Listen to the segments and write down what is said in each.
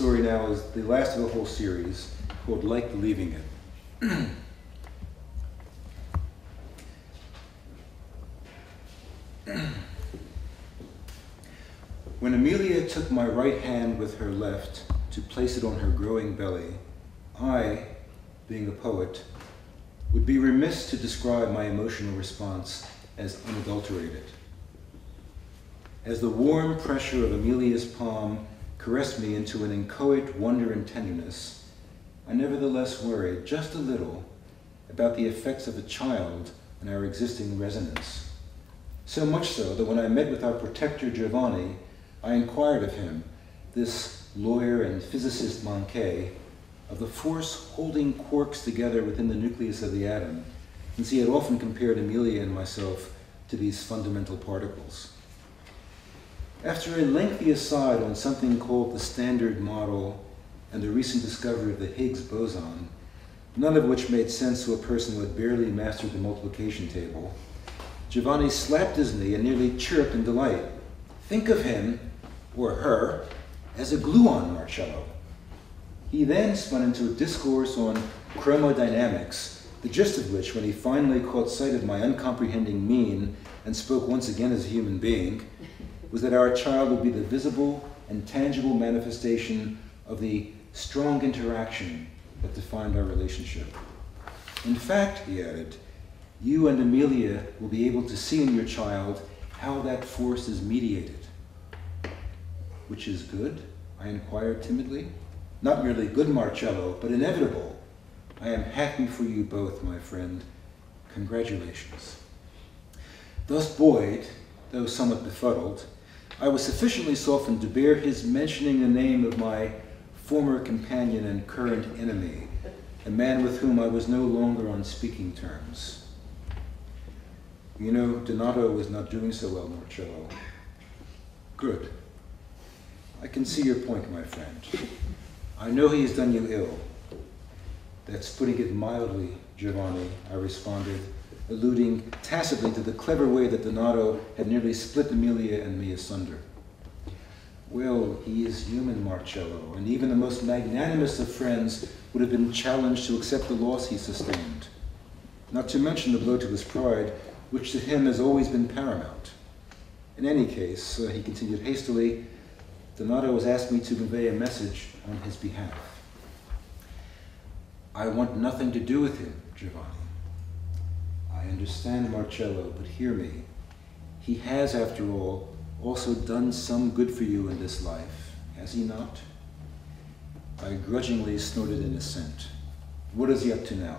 story now is the last of the whole series, called Like Believing It. When Amelia took my right hand with her left to place it on her growing belly, I, being a poet, would be remiss to describe my emotional response as unadulterated. As the warm pressure of Amelia's palm caressed me into an inchoate wonder and tenderness, I nevertheless worried just a little about the effects of a child on our existing resonance. So much so that when I met with our protector Giovanni, I inquired of him, this lawyer and physicist manqué, of the force holding quarks together within the nucleus of the atom, since he had often compared Amelia and myself to these fundamental particles. After a lengthy aside on something called the Standard Model and the recent discovery of the Higgs boson, none of which made sense to a person who had barely mastered the multiplication table, Giovanni slapped his knee and nearly chirped in delight. Think of him, or her, as a gluon, Marcello. He then spun into a discourse on chromodynamics, the gist of which, when he finally caught sight of my uncomprehending mien and spoke once again as a human being, was that our child would be the visible and tangible manifestation of the strong interaction that defined our relationship. In fact, he added, you and Amelia will be able to see in your child how that force is mediated. Which is good? I inquired timidly. Not merely good, Marcello, but inevitable. I am happy for you both, my friend. Congratulations. Thus buoyed, though somewhat befuddled, I was sufficiently softened to bear his mentioning the name of my former companion and current enemy, a man with whom I was no longer on speaking terms. You know, Donato was not doing so well, Marcello. Good. I can see your point, my friend. I know he has done you ill. That's putting it mildly, Giovanni, I responded, alluding tacitly to the clever way that Donato had nearly split Amelia and me asunder. Well, he is human, Marcello, and even the most magnanimous of friends would have been challenged to accept the loss he sustained. Not to mention the blow to his pride, which to him has always been paramount. In any case, he continued hastily, Donato has asked me to convey a message on his behalf. I want nothing to do with him, Giovanni. I understand, Marcello, but hear me. He has, after all, also done some good for you in this life, has he not? I grudgingly snorted in assent. What is he up to now?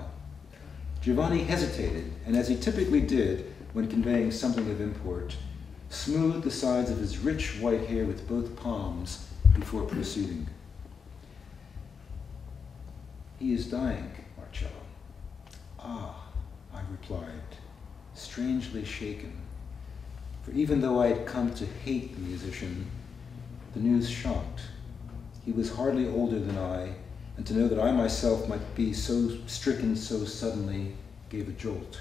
Giovanni hesitated, and as he typically did when conveying something of import, smoothed the sides of his rich white hair with both palms before proceeding. He is dying, Marcello. Ah, I replied, strangely shaken. For even though I had come to hate the musician, the news shocked. He was hardly older than I, and to know that I myself might be so stricken so suddenly gave a jolt.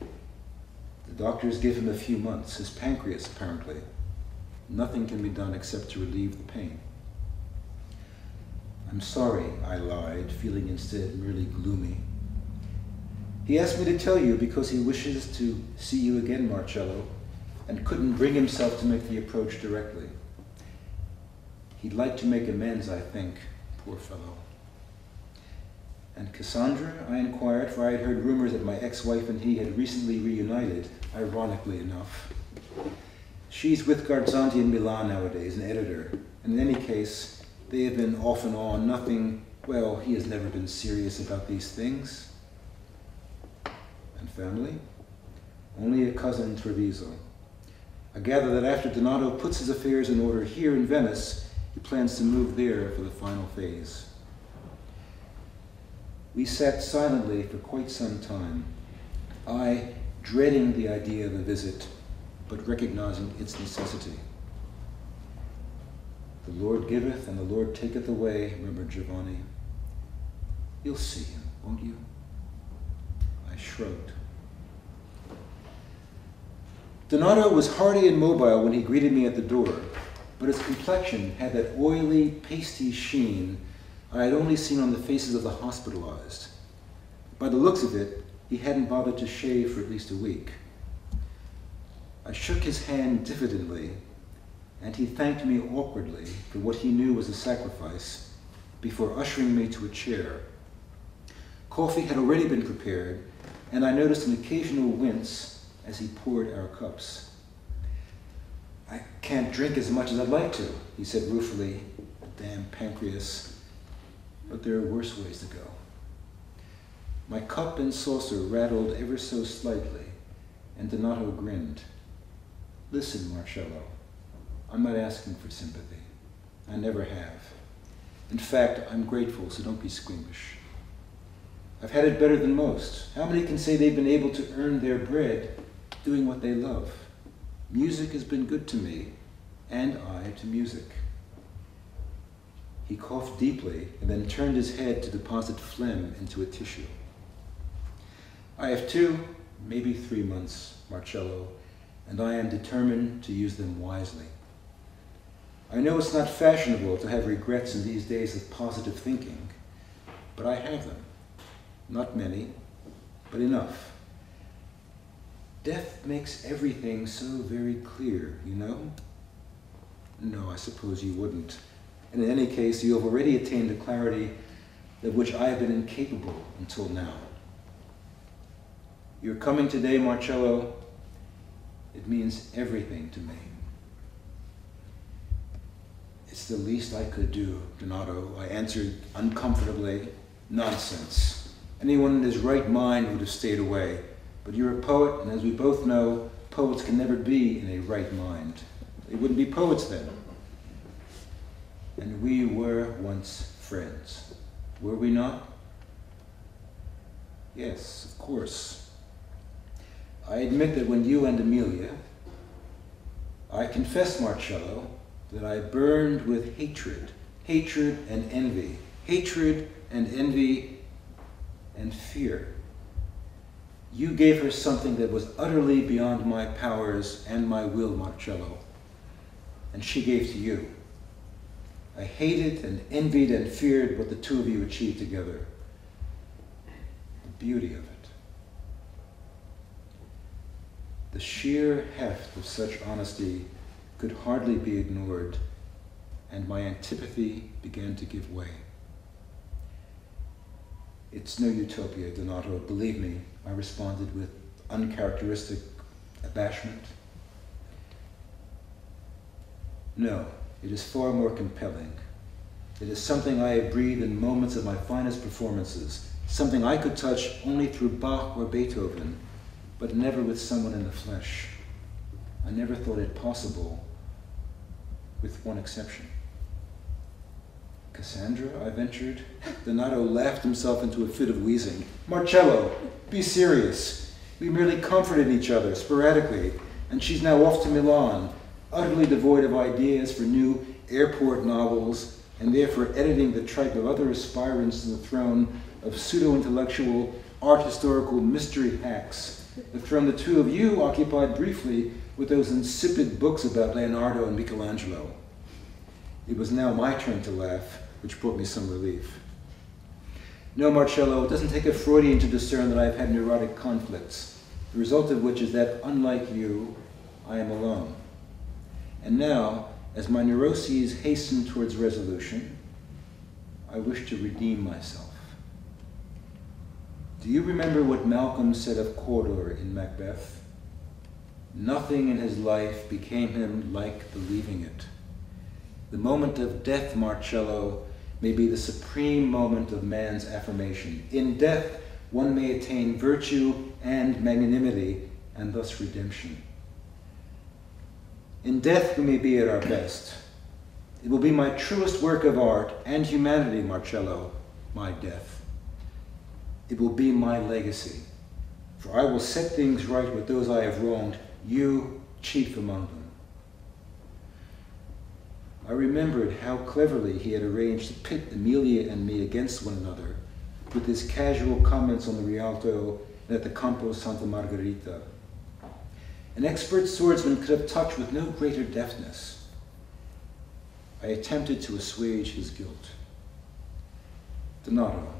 The doctors give him a few months, his pancreas apparently. Nothing can be done except to relieve the pain. I'm sorry, I lied, feeling instead merely gloomy. He asked me to tell you because he wishes to see you again, Marcello, and couldn't bring himself to make the approach directly. He'd like to make amends, I think, poor fellow. And Cassandra, I inquired, for I had heard rumors that my ex-wife and he had recently reunited, ironically enough. She's with Garzanti in Milan nowadays, an editor, and in any case, they have been off and on, nothing, well, he has never been serious about these things. And family? Only a cousin in Treviso. I gather that after Donato puts his affairs in order here in Venice, he plans to move there for the final phase. We sat silently for quite some time, I dreading the idea of a visit, but recognizing its necessity. The Lord giveth and the Lord taketh away, murmured Giovanni. You'll see him, won't you? I shrugged. Donato was hearty and mobile when he greeted me at the door. but his complexion had that oily, pasty sheen I had only seen on the faces of the hospitalized. By the looks of it, he hadn't bothered to shave for at least a week. I shook his hand diffidently, and he thanked me awkwardly for what he knew was a sacrifice before ushering me to a chair. Coffee had already been prepared, and I noticed an occasional wince as he poured our cups. "I can't drink as much as I'd like to," he said ruefully. "Damn pancreas. But there are worse ways to go." My cup and saucer rattled ever so slightly, and Donato grinned. "Listen, Marcello, I'm not asking for sympathy. I never have. In fact, I'm grateful, so don't be squeamish. I've had it better than most. How many can say they've been able to earn their bread doing what they love? Music has been good to me, and I to music." He coughed deeply and then turned his head to deposit phlegm into a tissue. "I have 2, maybe 3 months, Marcello, and I am determined to use them wisely. I know it's not fashionable to have regrets in these days of positive thinking, but I have them. Not many, but enough. Death makes everything so very clear, you know? No, I suppose you wouldn't. And in any case, you have already attained a clarity of which I have been incapable until now. Your coming today, Marcello, it means everything to me." "It's the least I could do, Donato," I answered uncomfortably. "Nonsense. Anyone in his right mind would have stayed away. But you're a poet, and as we both know, poets can never be in a right mind. They wouldn't be poets then. And we were once friends, were we not?" "Yes, of course. I admit that when you and Amelia, I confess, Marcello, that I burned with hatred and envy, and fear. You gave her something that was utterly beyond my powers and my will, Marcello, and she gave to you. I hated and envied and feared what the two of you achieved together. The beauty of it. The sheer heft of such honesty could hardly be ignored, and my antipathy began to give way. "It's no utopia, Donato, believe me," I responded with uncharacteristic abashment. "No, it is far more compelling. It is something I have breathed in moments of my finest performances, something I could touch only through Bach or Beethoven, but never with someone in the flesh. I never thought it possible, with one exception." "Cassandra?" I ventured. Donato laughed himself into a fit of wheezing. "Marcello, be serious. We merely comforted each other sporadically, and she's now off to Milan, utterly devoid of ideas for new airport novels, and therefore editing the tripe of other aspirants to the throne of pseudo-intellectual, art-historical mystery hacks, the throne the two of you occupied briefly with those insipid books about Leonardo and Michelangelo." It was now my turn to laugh, which brought me some relief. "No, Marcello, it doesn't take a Freudian to discern that I have had neurotic conflicts, the result of which is that, unlike you, I am alone. And now, as my neuroses hasten towards resolution, I wish to redeem myself. Do you remember what Malcolm said of Cawdor in Macbeth? Nothing in his life became him like believing it. The moment of death, Marcello, may be the supreme moment of man's affirmation. In death, one may attain virtue and magnanimity, and thus redemption. In death, we may be at our best. It will be my truest work of art and humanity, Marcello, my death. It will be my legacy, for I will set things right with those I have wronged, you chief among them." I remembered how cleverly he had arranged to pit Amelia and me against one another, with his casual comments on the Rialto and at the Campo Santa Margherita. An expert swordsman could have touched with no greater deftness. I attempted to assuage his guilt. Donato,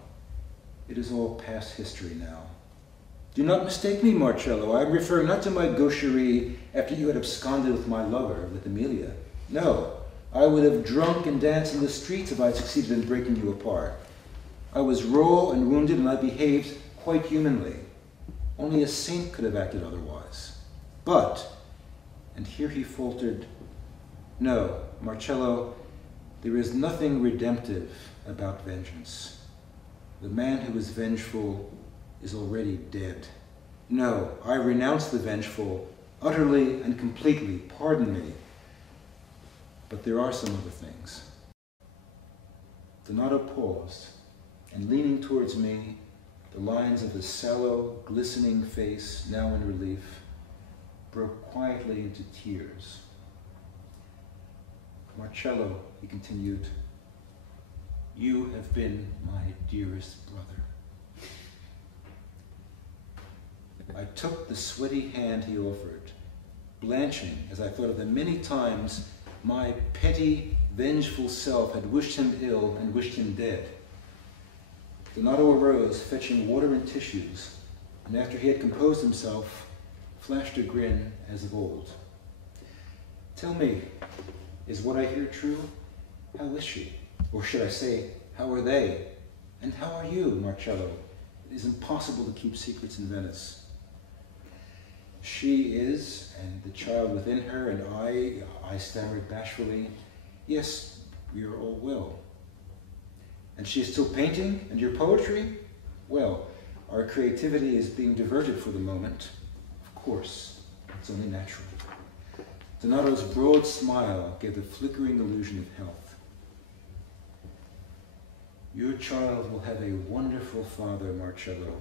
it is all past history now. Do not mistake me, Marcello. I am referring not to my gaucherie after you had absconded with my lover, with Emilia. No, I would have drunk and danced in the streets if I had succeeded in breaking you apart. I was raw and wounded, and I behaved quite humanly. Only a saint could have acted otherwise. But, and here he faltered, no, Marcello, there is nothing redemptive about vengeance. The man who is vengeful is already dead. No, I renounce the vengeful, utterly and completely, pardon me. But there are some other things. Donato paused, and leaning towards me, the lines of his sallow, glistening face, now in relief, broke quietly into tears. Marcello, he continued, you have been my dearest brother. I took the sweaty hand he offered, blanching as I thought of the many times my petty, vengeful self had wished him ill and wished him dead. Donato arose, fetching water and tissues, and after he had composed himself, flashed a grin as of old. Tell me, is what I hear true? How is she? Or should I say, how are they? And how are you, Marcello? It is impossible to keep secrets in Venice. She is, and the child within her, and I stammered bashfully, yes, we are all well. And she is still painting, and your poetry? Well, our creativity is being diverted for the moment. Of course, it's only natural. Donato's broad smile gave the flickering illusion of health. Your child will have a wonderful father, Marcello.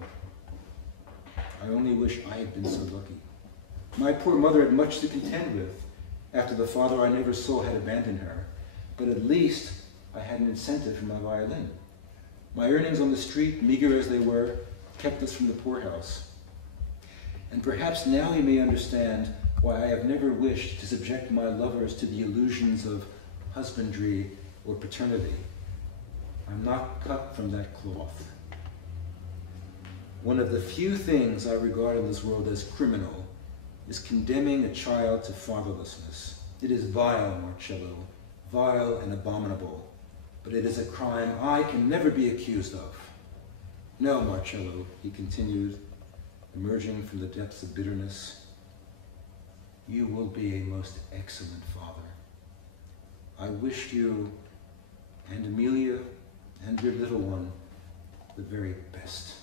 I only wish I had been so lucky. My poor mother had much to contend with, after the father I never saw had abandoned her, but at least I had an incentive for my violin. My earnings on the street, meager as they were, kept us from the poorhouse. And perhaps now you may understand why I have never wished to subject my lovers to the illusions of husbandry or paternity. I'm not cut from that cloth. One of the few things I regard in this world as criminal is condemning a child to fatherlessness. It is vile, Marcello, vile and abominable, but it is a crime I can never be accused of. No, Marcello, he continued, emerging from the depths of bitterness, you will be a most excellent father. I wish you and Emilia and your little one the very best.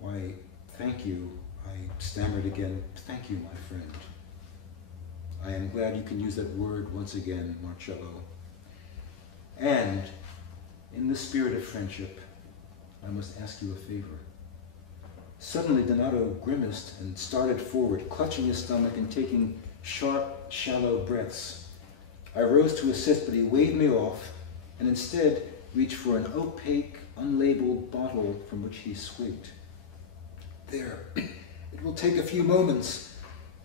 Why, thank you, I stammered again. Thank you, my friend. I am glad you can use that word once again, Marcello. And, in the spirit of friendship, I must ask you a favor. Suddenly, Donato grimaced and started forward, clutching his stomach and taking sharp, shallow breaths. I rose to assist, but he waved me off and instead reached for an opaque, unlabeled bottle from which he swigged. There, it will take a few moments.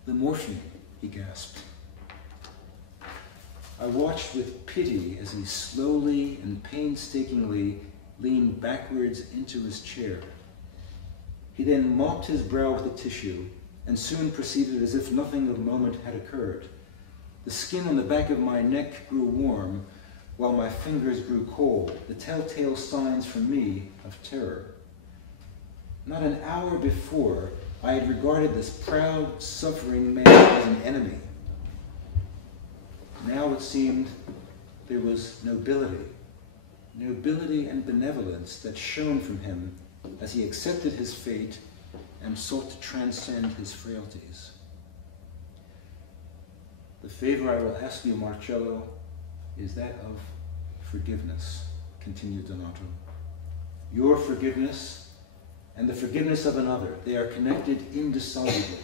The morphine, he gasped. I watched with pity as he slowly and painstakingly leaned backwards into his chair. He then mopped his brow with a tissue and soon proceeded as if nothing of moment had occurred. The skin on the back of my neck grew warm, while my fingers grew cold, the telltale signs for me of terror. Not an hour before, I had regarded this proud, suffering man as an enemy. Now it seemed there was nobility and benevolence that shone from him as he accepted his fate and sought to transcend his frailties. The favor I will ask you, Marcello, is that of forgiveness, continued Donato. Your forgiveness and the forgiveness of another, they are connected indissolubly.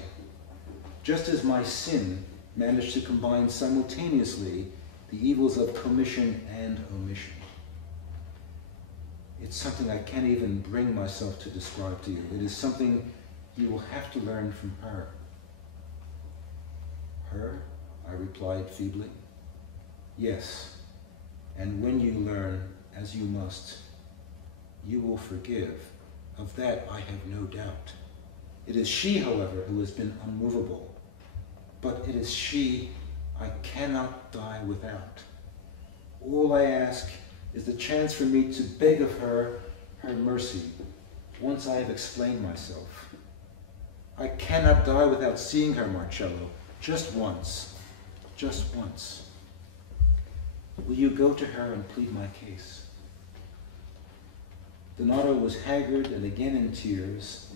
Just as my sin managed to combine simultaneously the evils of commission and omission. It's something I can't even bring myself to describe to you. It is something you will have to learn from her. Her? I replied feebly. Yes, and when you learn, as you must, you will forgive. Of that I have no doubt. It is she, however, who has been unmovable. But it is she I cannot die without. All I ask is the chance for me to beg of her mercy, once I have explained myself. I cannot die without seeing her, Marcello, just once, just once. Will you go to her and plead my case? Donato was haggard and again in tears,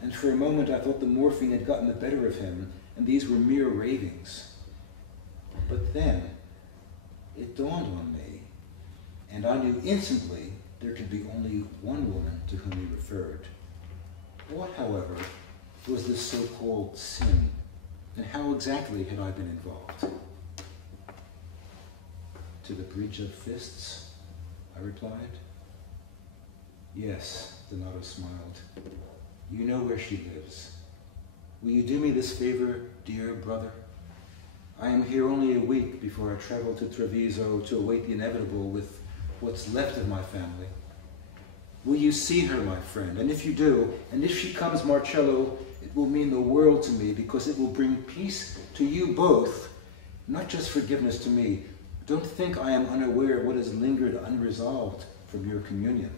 and for a moment I thought the morphine had gotten the better of him, and these were mere ravings. But then it dawned on me, and I knew instantly there could be only one woman to whom he referred. What, however, was this so-called sin, and how exactly had I been involved? To the breach of fists, I replied. Yes, Donato smiled. You know where she lives. Will you do me this favor, dear brother? I am here only a week before I travel to Treviso to await the inevitable with what's left of my family. Will you see her, my friend? And if you do, and if she comes, Marcello, it will mean the world to me, because it will bring peace to you both, not just forgiveness to me. Don't think I am unaware of what has lingered unresolved from your communion.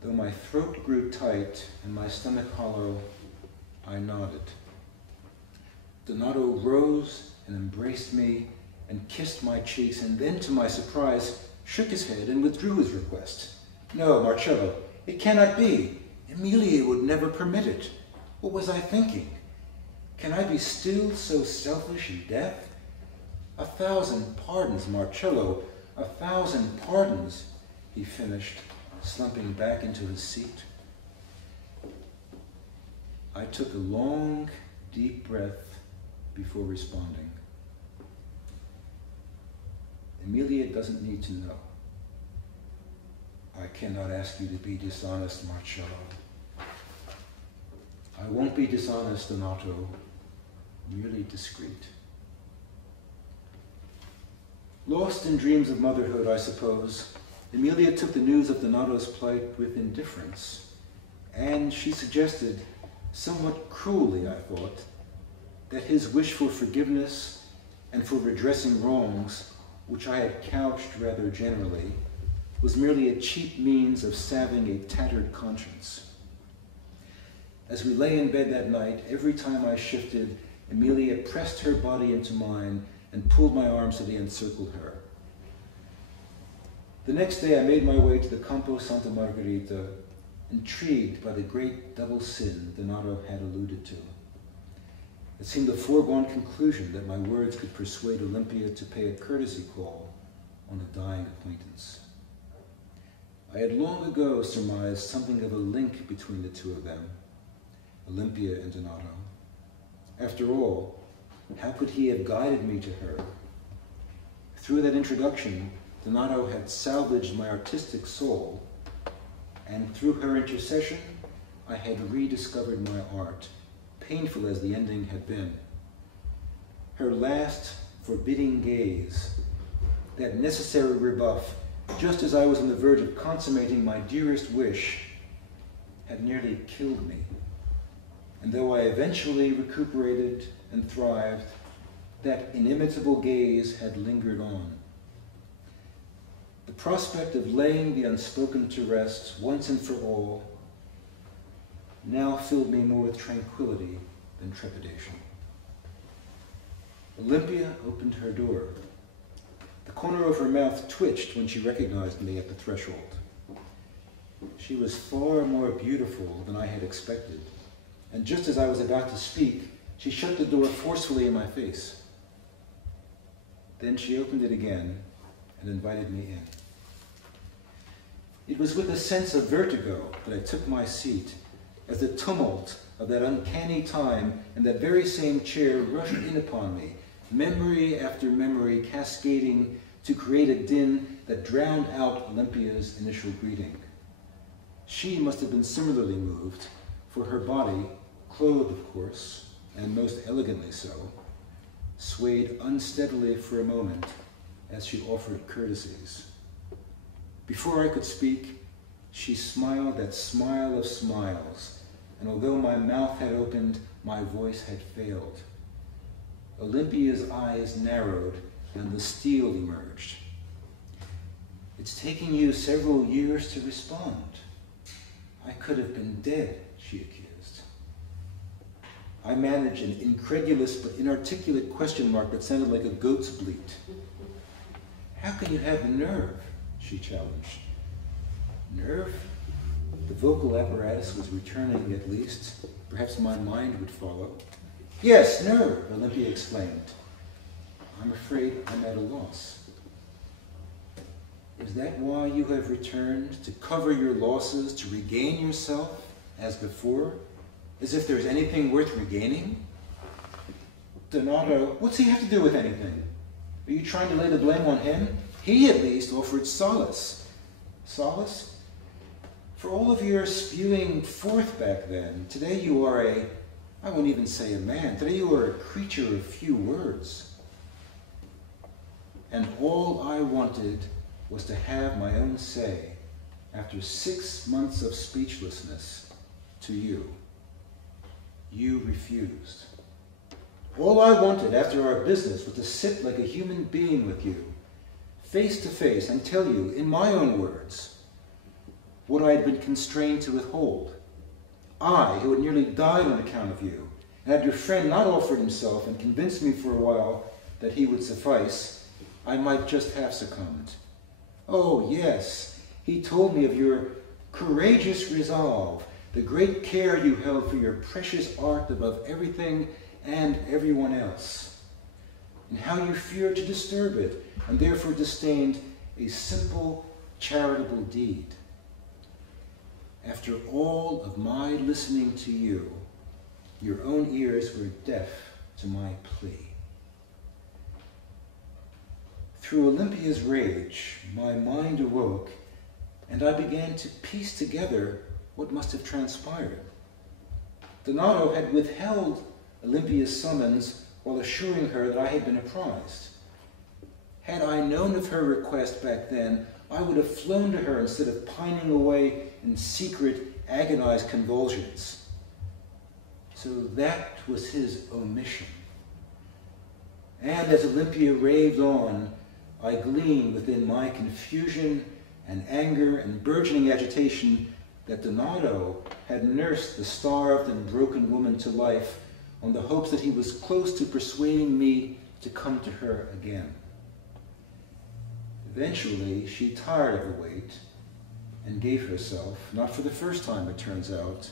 Though my throat grew tight and my stomach hollow, I nodded. Donato rose and embraced me and kissed my cheeks, and then, to my surprise, shook his head and withdrew his request. No, Marcello, it cannot be. Emilia would never permit it. What was I thinking? Can I be still so selfish in death? 1,000 pardons, Marcello, 1,000 pardons, he finished, slumping back into his seat. I took a long, deep breath before responding. Emilia doesn't need to know. I cannot ask you to be dishonest, Marcello. I won't be dishonest, Donato, merely discreet. Lost in dreams of motherhood, I suppose, Emilia took the news of Donato's plight with indifference, and she suggested, somewhat cruelly I thought, that his wish for forgiveness and for redressing wrongs, which I had couched rather generally, was merely a cheap means of salving a tattered conscience. As we lay in bed that night, every time I shifted, Emilia pressed her body into mine and pulled my arm so they encircled her. The next day I made my way to the Campo Santa Margherita, intrigued by the great double sin Donato had alluded to. It seemed a foregone conclusion that my words could persuade Olympia to pay a courtesy call on a dying acquaintance. I had long ago surmised something of a link between the two of them, Olympia and Donato. After all, how could he have guided me to her? Through that introduction, Donato had salvaged my artistic soul, and through her intercession, I had rediscovered my art, painful as the ending had been. Her last forbidding gaze, that necessary rebuff, just as I was on the verge of consummating my dearest wish, had nearly killed me. And though I eventually recuperated and thrived, that inimitable gaze had lingered on. The prospect of laying the unspoken to rest once and for all now filled me more with tranquility than trepidation. Olympia opened her door. The corner of her mouth twitched when she recognized me at the threshold. She was far more beautiful than I had expected, and just as I was about to speak, she shut the door forcefully in my face. Then she opened it again and invited me in. It was with a sense of vertigo that I took my seat, as the tumult of that uncanny time in that very same chair rushed in upon me, memory after memory cascading to create a din that drowned out Olympia's initial greeting. She must have been similarly moved, for her body, clothed of course, and most elegantly so, swayed unsteadily for a moment as she offered courtesies. Before I could speak, she smiled that smile of smiles, and although my mouth had opened, my voice had failed. Olympia's eyes narrowed, and the steel emerged. "It's taking you several years to respond. I could have been dead," she accused. I managed an incredulous but inarticulate question mark that sounded like a goat's bleat. "How can you have nerve?" she challenged. Nerve? The vocal apparatus was returning at least. Perhaps my mind would follow. "Yes, nerve," Olympia explained. "I'm afraid I'm at a loss." "Is that why you have returned, to cover your losses, to regain yourself as before? As if there's anything worth regaining?" "Donato, what's he have to do with anything? Are you trying to lay the blame on him? He, at least, offered solace." "Solace? For all of your spewing forth back then, today you are I won't even say a man, today you are a creature of few words. And all I wanted was to have my own say, after 6 months of speechlessness, to you. You refused. All I wanted after our business was to sit like a human being with you, face to face, and tell you, in my own words, what I had been constrained to withhold. I, who had nearly died on account of you, and had your friend not offered himself and convinced me for a while that he would suffice, I might just have succumbed. Oh, yes, he told me of your courageous resolve, the great care you held for your precious art above everything and everyone else, and how you feared to disturb it, and therefore disdained a simple charitable deed. After all of my listening to you, your own ears were deaf to my plea. Through Olympia's rage, my mind awoke, and I began to piece together what must have transpired. Donato had withheld Olympia's summons while assuring her that I had been apprised. Had I known of her request back then, I would have flown to her instead of pining away in secret, agonized convulsions. So that was his omission. And as Olympia raved on, I gleaned within my confusion and anger and burgeoning agitation that Donato had nursed the starved and broken woman to life on the hopes that he was close to persuading me to come to her again. Eventually, she tired of the wait and gave herself, not for the first time it turns out,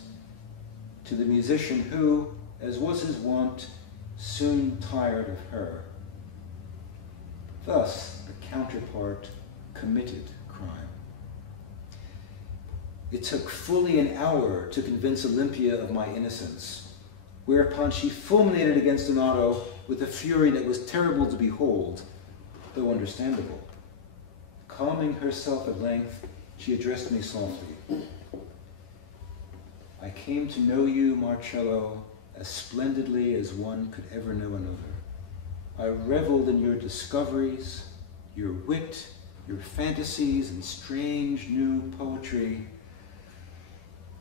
to the musician who, as was his wont, soon tired of her. Thus, the counterpart committed crime. It took fully an hour to convince Olympia of my innocence, whereupon she fulminated against Donato with a fury that was terrible to behold, though understandable. Calming herself at length, she addressed me softly. I came to know you, Marcello, as splendidly as one could ever know another. I reveled in your discoveries, your wit, your fantasies, and strange new poetry,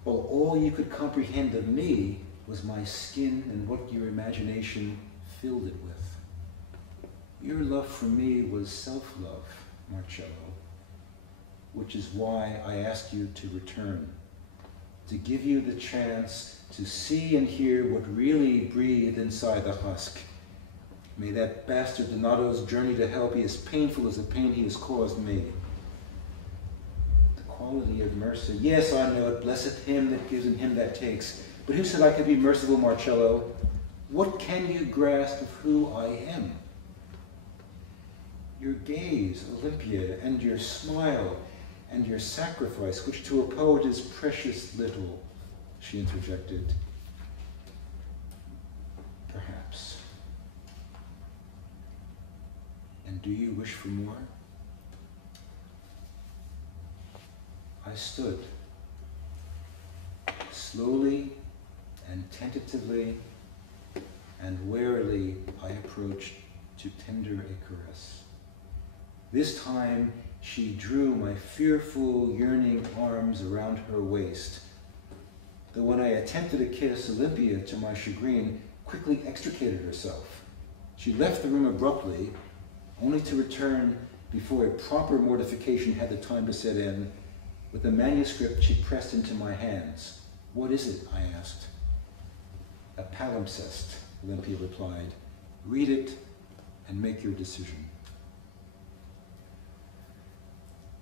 while all you could comprehend of me was my skin and what your imagination filled it with. Your love for me was self-love, Marcello, which is why I asked you to return, to give you the chance to see and hear what really breathed inside the husk. May that bastard Donato's journey to hell be as painful as the pain he has caused me. The quality of mercy, yes, I know it, blesseth him that gives and him that takes. But who said I could be merciful, Marcello? What can you grasp of who I am? Your gaze, Olympia, and your smile, and your sacrifice, which to a poet is precious little, she interjected. Perhaps. And do you wish for more? I stood, slowly and tentatively, and warily I approached to tender a caress. This time she drew my fearful, yearning arms around her waist, though when I attempted a kiss, Olympia, to my chagrin, quickly extricated herself. She left the room abruptly, only to return before a proper mortification had the time to set in. With the manuscript she pressed into my hands. "What is it?" I asked. "A palimpsest," Olympia replied. "Read it and make your decision."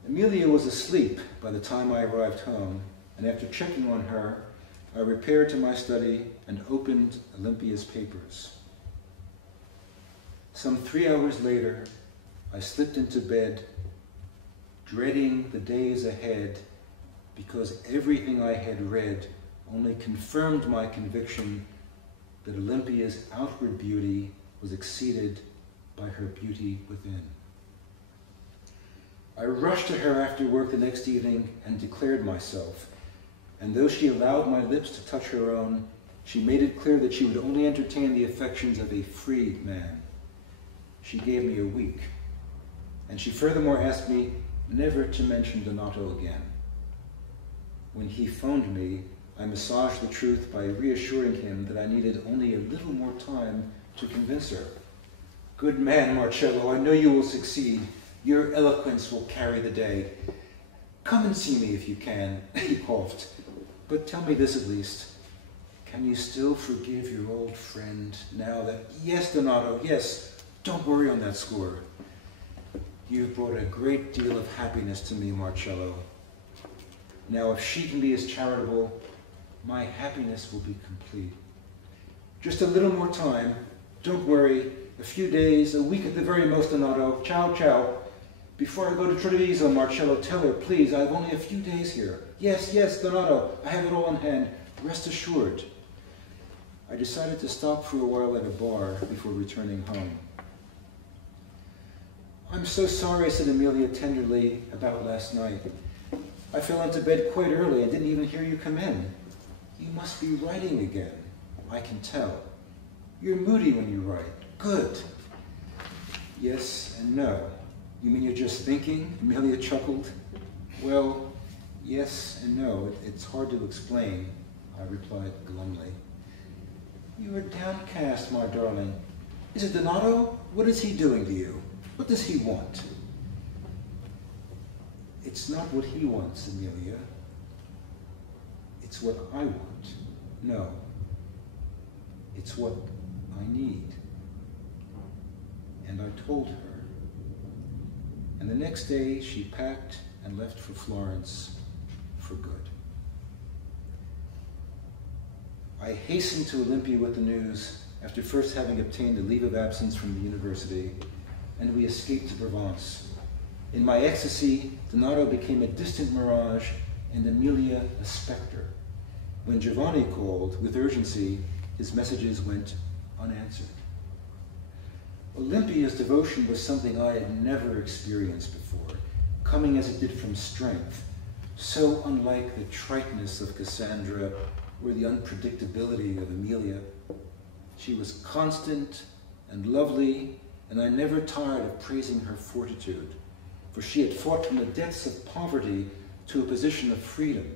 Emilia was asleep by the time I arrived home, and after checking on her, I repaired to my study and opened Olympia's papers. Some 3 hours later, I slipped into bed, dreading the days ahead, because everything I had read only confirmed my conviction that Olympia's outward beauty was exceeded by her beauty within. I rushed to her after work the next evening and declared myself, and though she allowed my lips to touch her own, she made it clear that she would only entertain the affections of a free man. She gave me a week, and she furthermore asked me never to mention Donato again. When he phoned me, I massaged the truth by reassuring him that I needed only a little more time to convince her. "Good man, Marcello, I know you will succeed. Your eloquence will carry the day. Come and see me if you can," he coughed. "But tell me this at least. Can you still forgive your old friend now that—" "Yes, Donato, yes. Don't worry on that score. You've brought a great deal of happiness to me, Marcello. Now, if she can be as charitable, my happiness will be complete. Just a little more time. Don't worry. A few days, a week at the very most, Donato. Ciao, ciao. Before I go to Treviso, Marcello, tell her, please, I have only a few days here. Yes, yes, Donato, I have it all in hand. Rest assured." I decided to stop for a while at a bar before returning home. "I'm so sorry," said Emilia tenderly, "about last night. I fell into bed quite early and didn't even hear you come in. You must be writing again. I can tell. You're moody when you write. Good." "Yes and no. You mean you're just thinking?" Emilia chuckled. "Well, yes and no. It's hard to explain," I replied glumly. "You are downcast, my darling. Is it Donato? What is he doing to you? What does he want?" "It's not what he wants, Emilia. It's what I want. No, it's what I need." And I told her. And the next day she packed and left for Florence for good. I hastened to Olympia with the news after first having obtained a leave of absence from the university, and we escaped to Provence. In my ecstasy, Donato became a distant mirage and Emilia a specter. When Giovanni called with urgency, his messages went unanswered. Olympia's devotion was something I had never experienced before, coming as it did from strength, so unlike the triteness of Cassandra or the unpredictability of Emilia. She was constant and lovely, and I never tired of praising her fortitude, for she had fought from the depths of poverty to a position of freedom,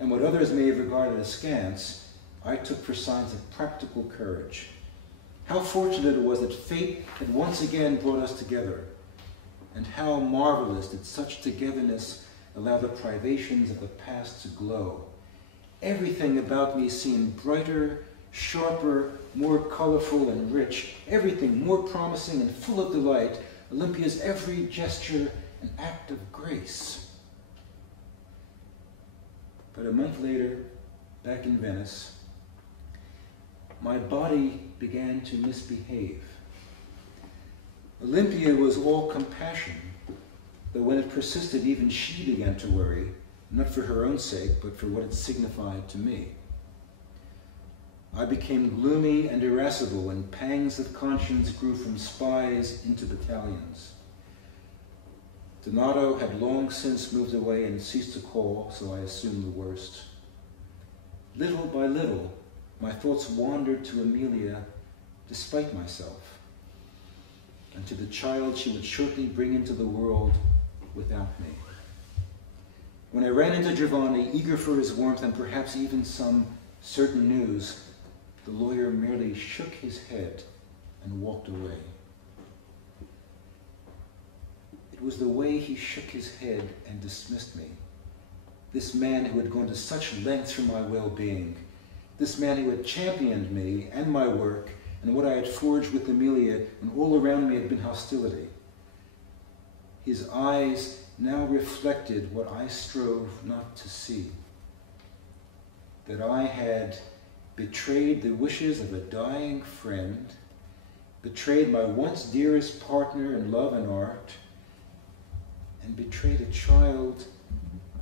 and what others may have regarded as scants, I took for signs of practical courage. How fortunate it was that fate had once again brought us together, and how marvelous did such togetherness allow the privations of the past to glow. Everything about me seemed brighter, sharper, more colorful and rich, everything more promising and full of delight, Olympia's every gesture an act of grace. But a month later, back in Venice, my body began to misbehave. Olympia was all compassion, though when it persisted, even she began to worry, not for her own sake, but for what it signified to me. I became gloomy and irascible, and pangs of conscience grew from spies into battalions. Donato had long since moved away and ceased to call, so I assumed the worst. Little by little, my thoughts wandered to Emilia despite myself, and to the child she would shortly bring into the world without me. When I ran into Giovanni, eager for his warmth and perhaps even some certain news, the lawyer merely shook his head and walked away. It was the way he shook his head and dismissed me. This man who had gone to such lengths for my well-being, this man who had championed me and my work and what I had forged with Emilia when all around me had been hostility. His eyes now reflected what I strove not to see, that I had betrayed the wishes of a dying friend, betrayed my once dearest partner in love and art, and betrayed a child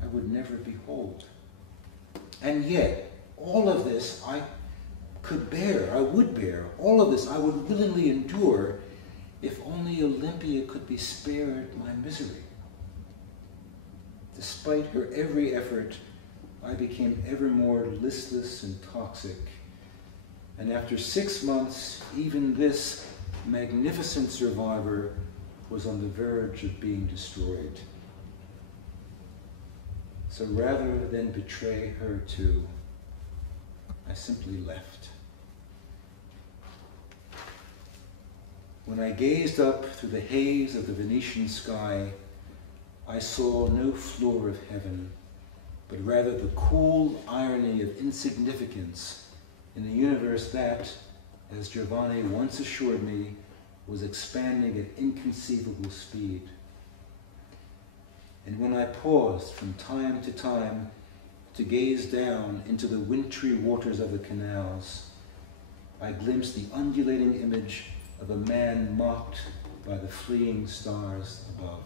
I would never behold. And yet, all of this I could bear, I would bear. All of this I would willingly endure if only Olympia could be spared my misery. Despite her every effort, I became ever more listless and toxic. And after 6 months, even this magnificent survivor was on the verge of being destroyed. So rather than betray her too, I simply left. When I gazed up through the haze of the Venetian sky, I saw no floor of heaven, but rather the cool irony of insignificance in a universe that, as Giovanni once assured me, was expanding at inconceivable speed. And when I paused from time to time to gaze down into the wintry waters of the canals, I glimpsed the undulating image of a man mocked by the fleeing stars above.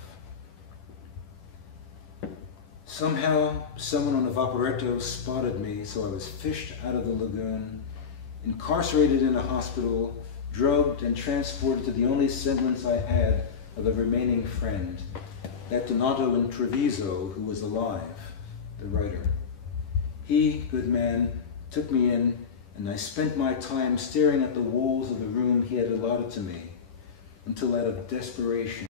Somehow, someone on a vaporetto spotted me, so I was fished out of the lagoon, incarcerated in a hospital, drugged and transported to the only semblance I had of a remaining friend, that Donato in Treviso who was alive, the writer. He, good man, took me in, and I spent my time staring at the walls of the room he had allotted to me, until out of desperation,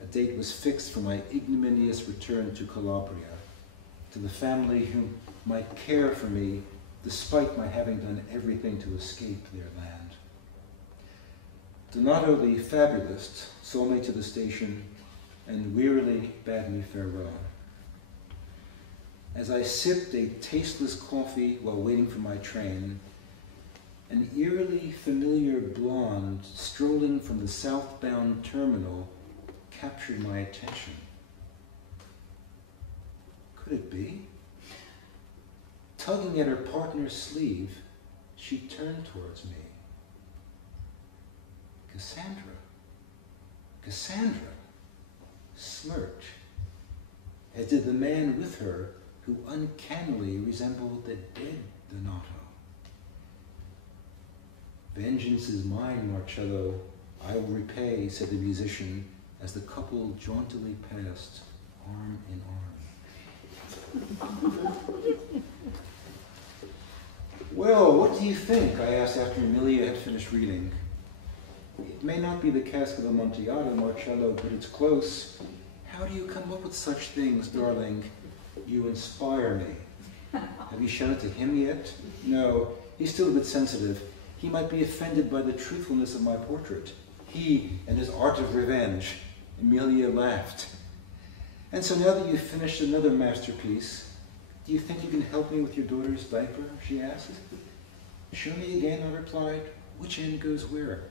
a date was fixed for my ignominious return to Calabria, to the family who might care for me despite my having done everything to escape their land. Donato the fabulist saw me to the station and wearily bade me farewell. As I sipped a tasteless coffee while waiting for my train, an eerily familiar blonde strolling from the southbound terminal captured my attention. Could it be? Tugging at her partner's sleeve, she turned towards me. Cassandra. Cassandra smirked, as did the man with her who uncannily resembled the dead Donato. Vengeance is mine, Marcello. I will repay, said the musician, as the couple jauntily passed, arm in arm. Well, what do you think? I asked after Emilia had finished reading. It may not be the cask of Amontillado, Marcello, but it's close. How do you come up with such things, darling? You inspire me. Have you shown it to him yet? No, he's still a bit sensitive. He might be offended by the truthfulness of my portrait. He and his art of revenge. Emilia laughed. And so now that you've finished another masterpiece, do you think you can help me with your daughter's diaper? She asked. Show me again, I replied. Which end goes where?